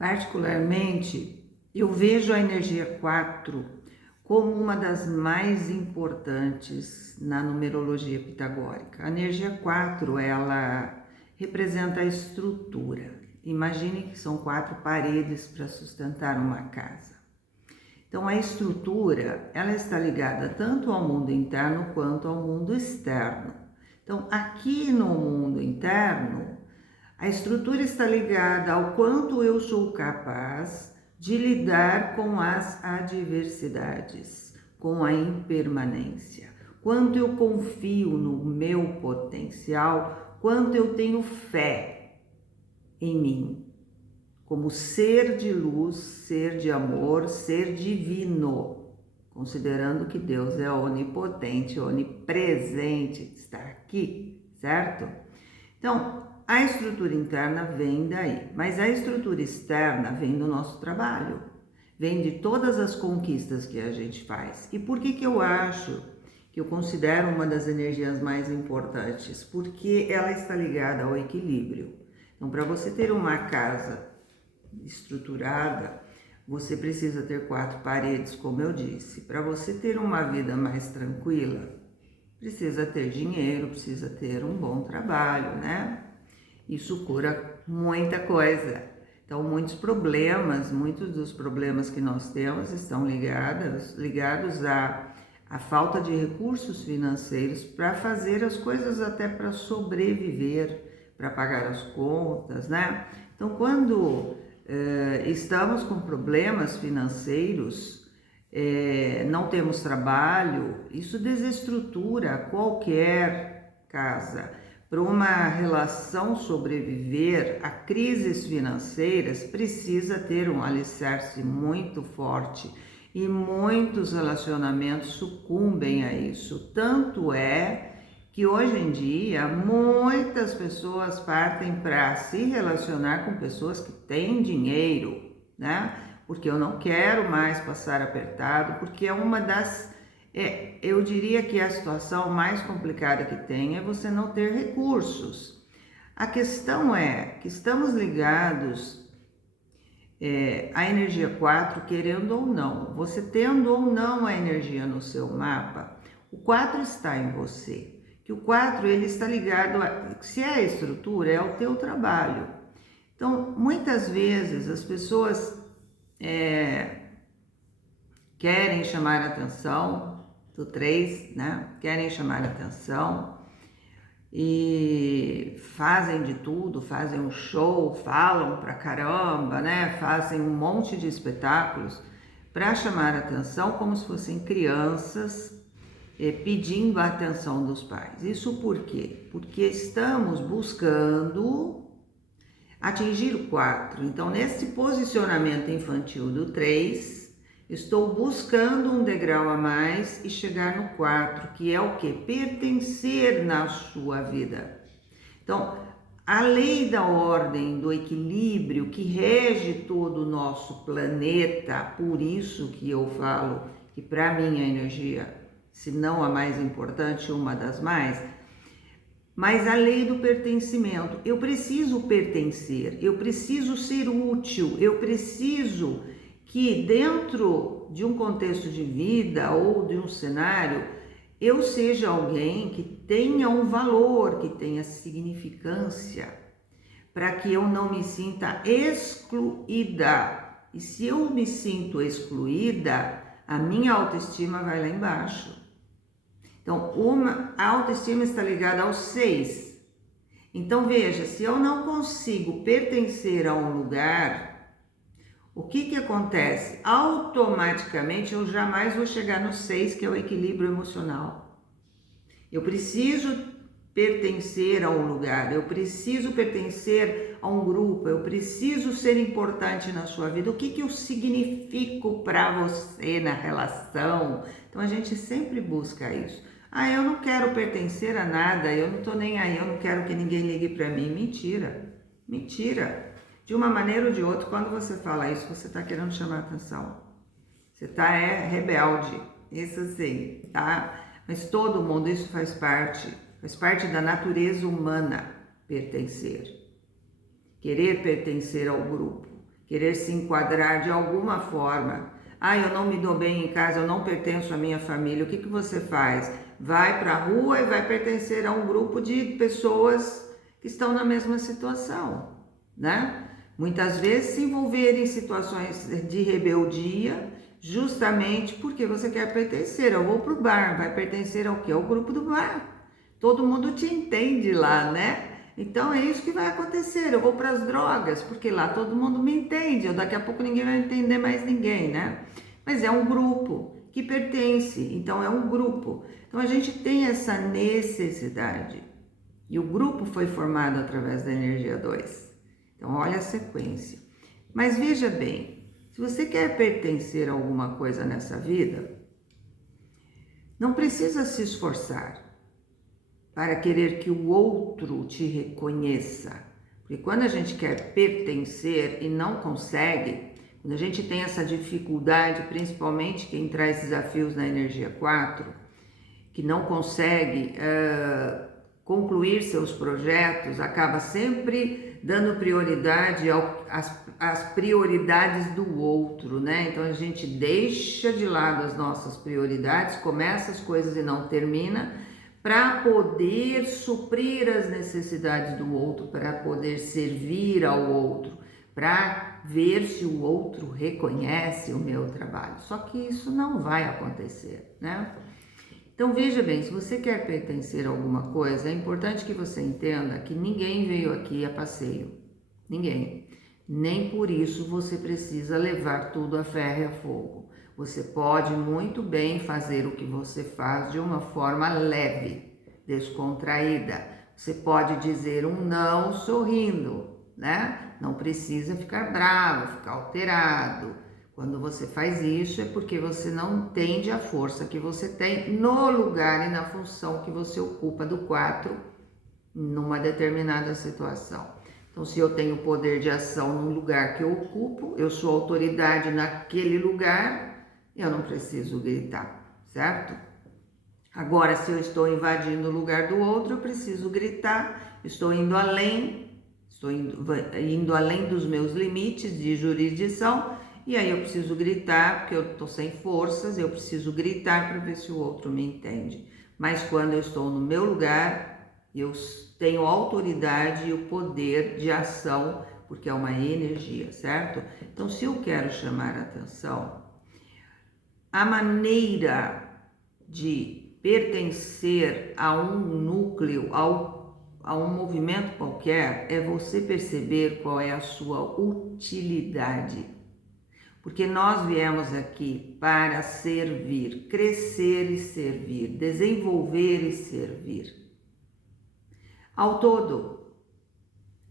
Particularmente, eu vejo a energia 4 como uma das mais importantes na numerologia pitagórica. A energia 4, ela representa a estrutura. Imagine que são 4 paredes para sustentar uma casa. Então, a estrutura, ela está ligada tanto ao mundo interno quanto ao mundo externo. Então, aqui no mundo interno, a estrutura está ligada ao quanto eu sou capaz de lidar com as adversidades, com a impermanência, quanto eu confio no meu potencial, quanto eu tenho fé em mim, como ser de luz, ser de amor, ser divino, considerando que Deus é onipotente, onipresente, está aqui, certo? Então, a estrutura interna vem daí, mas a estrutura externa vem do nosso trabalho, vem de todas as conquistas que a gente faz. E por que eu acho que eu considero uma das energias mais importantes? Porque ela está ligada ao equilíbrio. Então, para você ter uma casa estruturada, você precisa ter 4 paredes, como eu disse. Para você ter uma vida mais tranquila, precisa ter dinheiro, precisa ter um bom trabalho, né? Isso cura muita coisa. Então, muitos dos problemas que nós temos estão ligados à falta de recursos financeiros para fazer as coisas, até para sobreviver, para pagar as contas, né? Então, quando estamos com problemas financeiros, não temos trabalho, isso desestrutura qualquer casa. Para uma relação sobreviver a crises financeiras, precisa ter um alicerce muito forte e muitos relacionamentos sucumbem a isso. Tanto é que hoje em dia muitas pessoas partem para se relacionar com pessoas que têm dinheiro, né? Porque eu não quero mais passar apertado, porque é uma das... eu diria que a situação mais complicada que tem é você não ter recursos. A questão é que estamos ligados à energia 4, querendo ou não. Você tendo ou não a energia no seu mapa, o 4 está em você. Que o 4 ele está ligado se é a estrutura, é o teu trabalho. Então, muitas vezes as pessoas querem chamar a atenção do 3, né? Querem chamar a atenção e fazem de tudo, fazem um show, falam pra caramba, né? Fazem um monte de espetáculos para chamar a atenção, como se fossem crianças pedindo a atenção dos pais. Isso por quê? Porque estamos buscando atingir o 4. Então, nesse posicionamento infantil do 3, estou buscando um degrau a mais e chegar no 4, que é o que? Pertencer na sua vida. Então, a lei da ordem, do equilíbrio que rege todo o nosso planeta, por isso que eu falo que para mim a energia, se não a mais importante, uma das mais, mas a lei do pertencimento. Eu preciso pertencer, eu preciso ser útil, eu preciso que dentro de um contexto de vida ou de um cenário, eu seja alguém que tenha um valor, que tenha significância, para que eu não me sinta excluída. E se eu me sinto excluída, a minha autoestima vai lá embaixo. Então, a autoestima está ligada ao 6. Então, veja, se eu não consigo pertencer a um lugar, o que acontece? Automaticamente eu jamais vou chegar no 6, que é o equilíbrio emocional. Eu preciso pertencer a um lugar, eu preciso pertencer a um grupo, eu preciso ser importante na sua vida. O que eu significo para você na relação? Então a gente sempre busca isso. Eu não quero pertencer a nada, eu não tô nem aí, eu não quero que ninguém ligue para mim. Mentira, mentira. De uma maneira ou de outra, quando você fala isso, você está querendo chamar atenção. Você está rebelde, isso sim, tá? Mas todo mundo, isso faz parte da natureza humana, pertencer. Querer pertencer ao grupo, querer se enquadrar de alguma forma. Ah, eu não me dou bem em casa, eu não pertenço à minha família. O que você faz? Vai para a rua e vai pertencer a um grupo de pessoas que estão na mesma situação, né? Muitas vezes se envolver em situações de rebeldia, justamente porque você quer pertencer. Eu vou para o bar, vai pertencer ao quê? Ao grupo do bar. Todo mundo te entende lá, né? Então é isso que vai acontecer. Eu vou para as drogas, porque lá todo mundo me entende. Daqui a pouco ninguém vai entender mais ninguém, né? Mas é um grupo que pertence, então é um grupo. Então a gente tem essa necessidade. E o grupo foi formado através da energia 2. Então olha a sequência. Mas veja bem, se você quer pertencer a alguma coisa nessa vida, não precisa se esforçar para querer que o outro te reconheça. Porque quando a gente quer pertencer e não consegue, quando a gente tem essa dificuldade, principalmente quem traz desafios na energia 4, que não consegue concluir seus projetos, acaba sempre dando prioridade às prioridades do outro, né? Então a gente deixa de lado as nossas prioridades, começa as coisas e não termina, para poder suprir as necessidades do outro, para poder servir ao outro, para ver se o outro reconhece o meu trabalho. Só que isso não vai acontecer, né? Então veja bem, se você quer pertencer a alguma coisa, é importante que você entenda que ninguém veio aqui a passeio, ninguém. Nem por isso você precisa levar tudo a ferro e a fogo. Você pode muito bem fazer o que você faz de uma forma leve, descontraída. Você pode dizer um não sorrindo, né? Não precisa ficar bravo, ficar alterado. Quando você faz isso é porque você não entende a força que você tem no lugar e na função que você ocupa do 4 numa determinada situação. Então, se eu tenho poder de ação no lugar que eu ocupo, eu sou autoridade naquele lugar, eu não preciso gritar, certo? Agora, se eu estou invadindo o lugar do outro, eu preciso gritar, estou indo além dos meus limites de jurisdição, e aí eu preciso gritar, porque eu estou sem forças, eu preciso gritar para ver se o outro me entende. Mas quando eu estou no meu lugar, eu tenho autoridade e o poder de ação, porque é uma energia, certo? Então, se eu quero chamar a atenção, a maneira de pertencer a um núcleo, a um movimento qualquer, é você perceber qual é a sua utilidade. Porque nós viemos aqui para servir, crescer e servir, desenvolver e servir. Ao todo,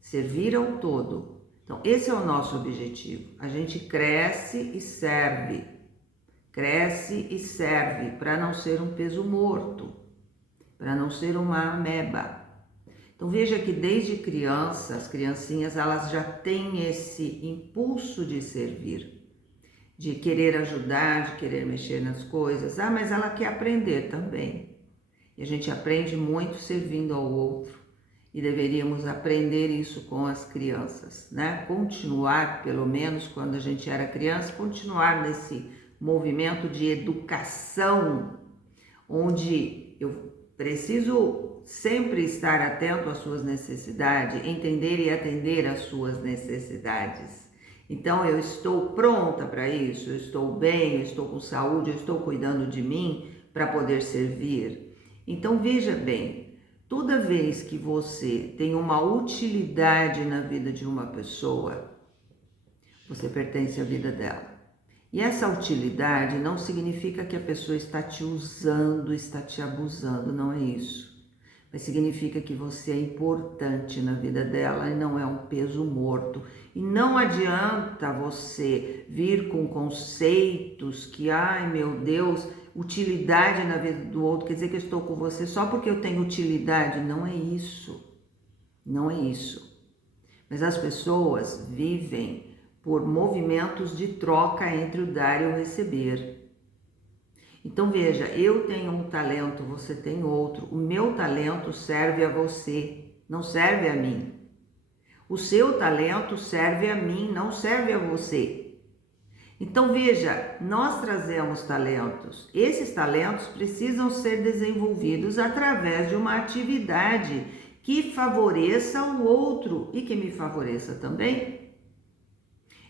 servir ao todo. Então, esse é o nosso objetivo. A gente cresce e serve para não ser um peso morto, para não ser uma ameba. Então veja que desde criança, as criancinhas, elas já têm esse impulso de servir, de querer ajudar, de querer mexer nas coisas. Ah, mas ela quer aprender também. E a gente aprende muito servindo ao outro. E deveríamos aprender isso com as crianças, né? Continuar, pelo menos quando a gente era criança, continuar nesse movimento de educação, onde eu preciso sempre estar atento às suas necessidades, entender e atender às suas necessidades. Então eu estou pronta para isso, eu estou bem, eu estou com saúde, eu estou cuidando de mim para poder servir. Então veja bem, toda vez que você tem uma utilidade na vida de uma pessoa, você pertence à vida dela. E essa utilidade não significa que a pessoa está te usando, está te abusando, não é isso. Mas significa que você é importante na vida dela e não é um peso morto. E não adianta você vir com conceitos que, ai meu Deus, utilidade na vida do outro, quer dizer que eu estou com você só porque eu tenho utilidade. Não é isso, não é isso. Mas as pessoas vivem por movimentos de troca entre o dar e o receber. Então veja, eu tenho um talento, você tem outro. O meu talento serve a você, não serve a mim. O seu talento serve a mim, não serve a você. Então veja, nós trazemos talentos. Esses talentos precisam ser desenvolvidos através de uma atividade que favoreça o outro e que me favoreça também.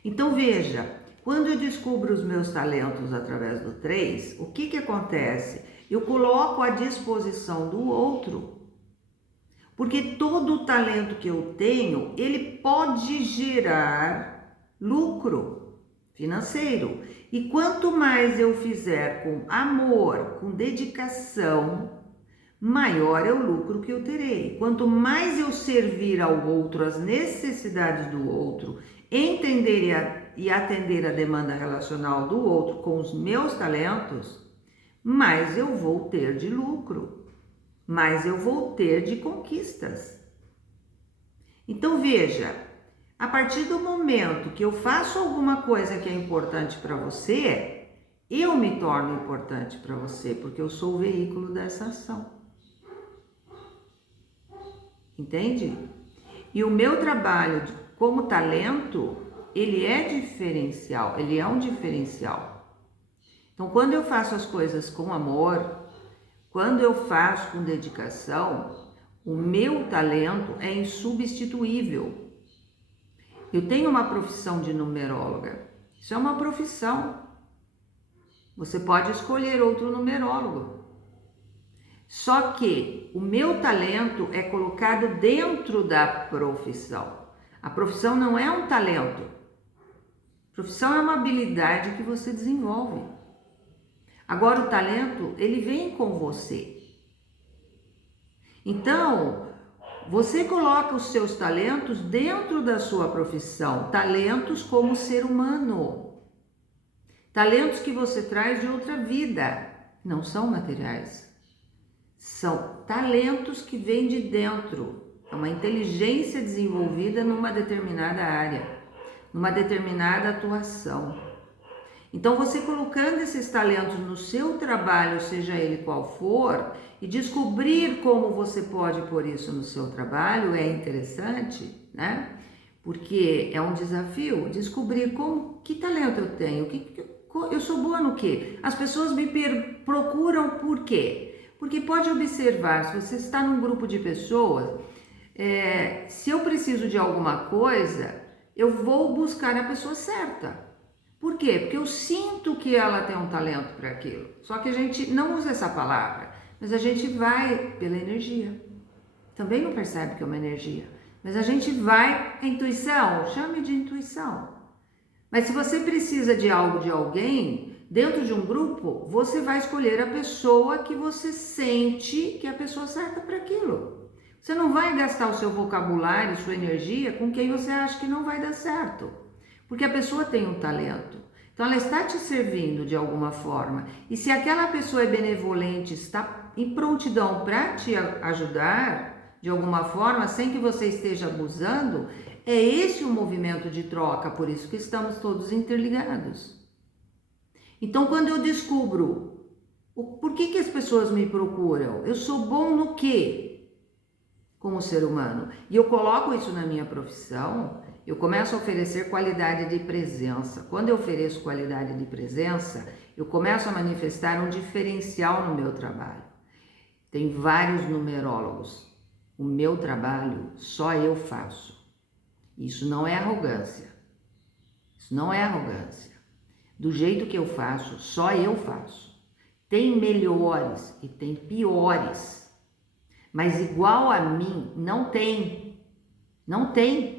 Então veja, quando eu descubro os meus talentos através do 3, o que acontece? Eu coloco à disposição do outro. Porque todo o talento que eu tenho, ele pode gerar lucro financeiro. E quanto mais eu fizer com amor, com dedicação, maior é o lucro que eu terei. Quanto mais eu servir ao outro, as necessidades do outro, entender e atender a demanda relacional do outro com os meus talentos, mais eu vou ter de lucro. Mas eu vou ter de conquistas. Então veja, a partir do momento que eu faço alguma coisa que é importante para você, eu me torno importante para você, porque eu sou o veículo dessa ação. Entende? E o meu trabalho como talento, ele é diferencial, ele é um diferencial. Então quando eu faço as coisas com amor, quando eu faço com dedicação, o meu talento é insubstituível. Eu tenho uma profissão de numeróloga. Isso é uma profissão. Você pode escolher outro numerólogo. Só que o meu talento é colocado dentro da profissão. A profissão não é um talento. A profissão é uma habilidade que você desenvolve. Agora o talento, ele vem com você. Então, você coloca os seus talentos dentro da sua profissão. Talentos como ser humano. Talentos que você traz de outra vida. Não são materiais. São talentos que vêm de dentro. É uma inteligência desenvolvida numa determinada área. Numa determinada atuação. Então, você colocando esses talentos no seu trabalho, seja ele qual for, e descobrir como você pode pôr isso no seu trabalho é interessante, né? Porque é um desafio descobrir que talento eu tenho, eu sou boa no quê? As pessoas me procuram por quê? Porque pode observar, se você está num grupo de pessoas, se eu preciso de alguma coisa, eu vou buscar a pessoa certa. Por quê? Porque eu sinto que ela tem um talento para aquilo. Só que a gente não usa essa palavra, mas a gente vai pela energia. Também não percebe que é uma energia, mas a gente vai, a intuição, chame de intuição. Mas se você precisa de algo de alguém, dentro de um grupo, você vai escolher a pessoa que você sente que é a pessoa certa para aquilo. Você não vai gastar o seu vocabulário, sua energia com quem você acha que não vai dar certo. Porque a pessoa tem um talento. Então ela está te servindo de alguma forma. E se aquela pessoa é benevolente, está em prontidão para te ajudar de alguma forma, sem que você esteja abusando, é esse o movimento de troca, por isso que estamos todos interligados. Então quando eu descubro por que as pessoas me procuram, eu sou bom no quê? Como ser humano. E eu coloco isso na minha profissão, eu começo a oferecer qualidade de presença. Quando eu ofereço qualidade de presença, eu começo a manifestar um diferencial no meu trabalho. Tem vários numerólogos. O meu trabalho só eu faço. Isso não é arrogância. Isso não é arrogância. Do jeito que eu faço, só eu faço. Tem melhores e tem piores. Mas igual a mim, não tem. Não tem.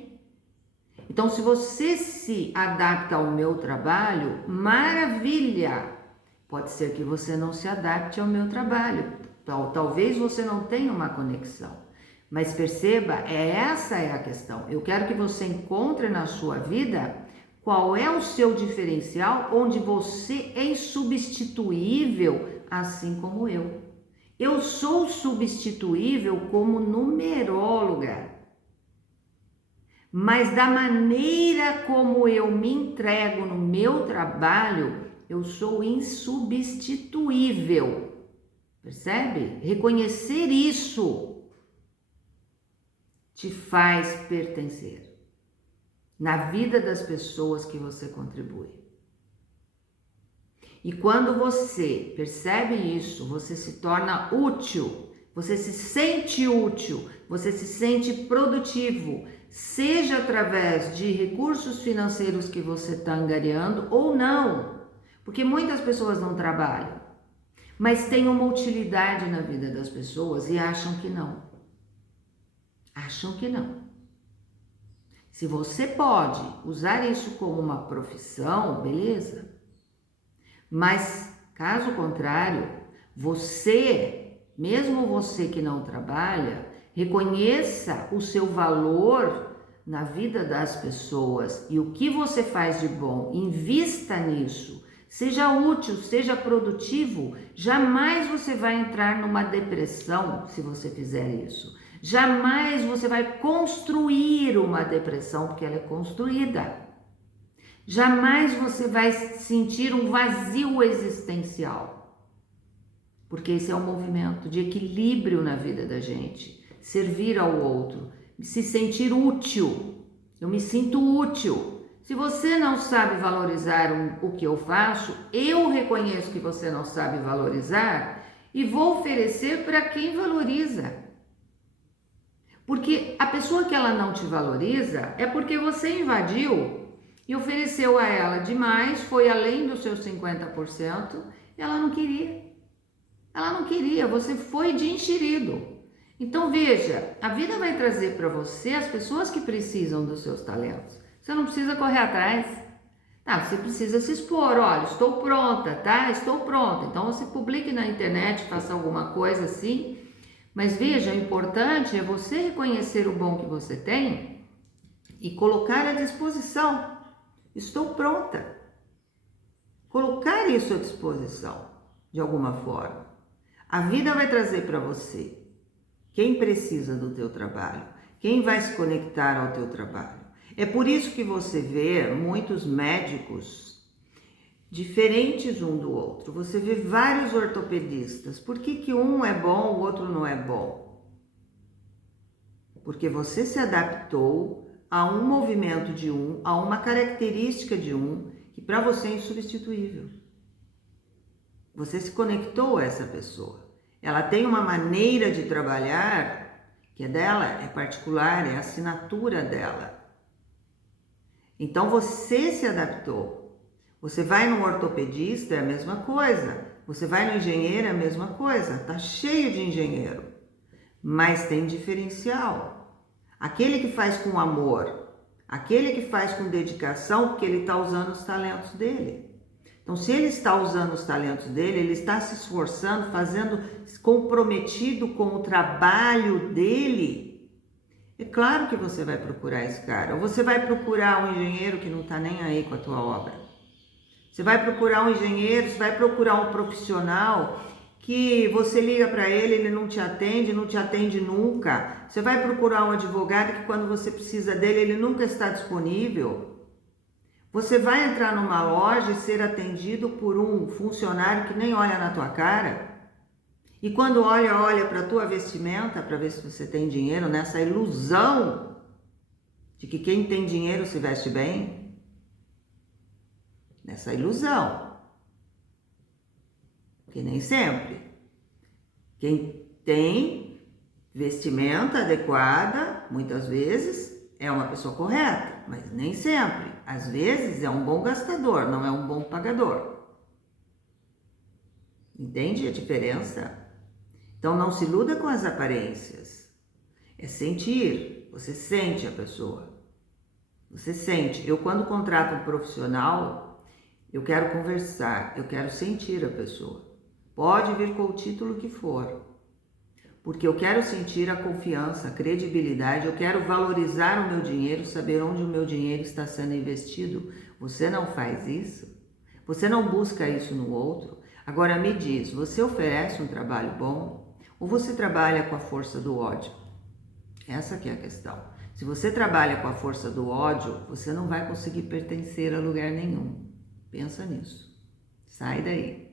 Então, se você se adapta ao meu trabalho, maravilha! Pode ser que você não se adapte ao meu trabalho. Talvez você não tenha uma conexão. Mas perceba, essa é a questão. Eu quero que você encontre na sua vida qual é o seu diferencial, onde você é insubstituível, assim como eu. Eu sou substituível como numeróloga. Mas da maneira como eu me entrego no meu trabalho, eu sou insubstituível. Percebe? Reconhecer isso te faz pertencer. na vida das pessoas que você contribui. E quando você percebe isso, você se torna útil, você se sente útil, você se sente produtivo, seja através de recursos financeiros que você está angariando ou não, porque muitas pessoas não trabalham, mas têm uma utilidade na vida das pessoas e acham que não. Acham que não. Se você pode usar isso como uma profissão, beleza. Mas, caso contrário, você, mesmo você que não trabalha, reconheça o seu valor na vida das pessoas e o que você faz de bom, invista nisso, seja útil, seja produtivo, jamais você vai entrar numa depressão se você fizer isso. Jamais você vai construir uma depressão, porque ela é construída. Jamais você vai sentir um vazio existencial, porque esse é um movimento de equilíbrio na vida da gente, servir ao outro, se sentir útil. Eu me sinto útil. Se você não sabe valorizar o que eu faço, eu reconheço que você não sabe valorizar e vou oferecer para quem valoriza. Porque a pessoa que ela não te valoriza é porque você invadiu e ofereceu a ela demais, foi além dos seus 50%, e ela não queria. Ela não queria, você foi de enxerido. Então veja, a vida vai trazer para você as pessoas que precisam dos seus talentos. Você não precisa correr atrás. Tá, você precisa se expor, olha, estou pronta, tá? Estou pronta. Então você publique na internet, faça alguma coisa assim. Mas veja, o importante é você reconhecer o bom que você tem e colocar à disposição. Estou pronta. Colocar isso à disposição, de alguma forma. A vida vai trazer para você quem precisa do teu trabalho, quem vai se conectar ao teu trabalho. É por isso que você vê muitos médicos diferentes um do outro. Você vê vários ortopedistas. Por que um é bom, o outro não é bom? Porque você se adaptou a um movimento de um, a uma característica de um, que para você é insubstituível. Você se conectou a essa pessoa. Ela tem uma maneira de trabalhar que é dela, é particular, é a assinatura dela. Então você se adaptou. Você vai no ortopedista, é a mesma coisa. Você vai no engenheiro, é a mesma coisa. Tá cheio de engenheiro. Mas tem diferencial. Aquele que faz com amor, aquele que faz com dedicação, porque ele está usando os talentos dele. Então, se ele está usando os talentos dele, ele está se esforçando, comprometido com o trabalho dele, é claro que você vai procurar esse cara. Ou você vai procurar um engenheiro que não está nem aí com a tua obra. Você vai procurar um engenheiro, você vai procurar um profissional que você liga para ele não te atende nunca. Você vai procurar um advogado que quando você precisa dele, ele nunca está disponível. Você vai entrar numa loja e ser atendido por um funcionário que nem olha na tua cara. E quando olha para a tua vestimenta para ver se você tem dinheiro, nessa ilusão de que quem tem dinheiro se veste bem. Nessa ilusão. Porque nem sempre. Quem tem vestimenta adequada, muitas vezes, é uma pessoa correta, mas nem sempre. Às vezes é um bom gastador, não é um bom pagador. Entende a diferença? Então não se iluda com as aparências. É sentir, você sente a pessoa. Você sente. Eu quando contrato um profissional, eu quero conversar, eu quero sentir a pessoa. Pode vir com o título que for, porque eu quero sentir a confiança, a credibilidade, eu quero valorizar o meu dinheiro, saber onde o meu dinheiro está sendo investido. Você não faz isso? Você não busca isso no outro? Agora me diz, você oferece um trabalho bom ou você trabalha com a força do ódio? Essa que é a questão. Se você trabalha com a força do ódio, você não vai conseguir pertencer a lugar nenhum. Pensa nisso. Sai daí.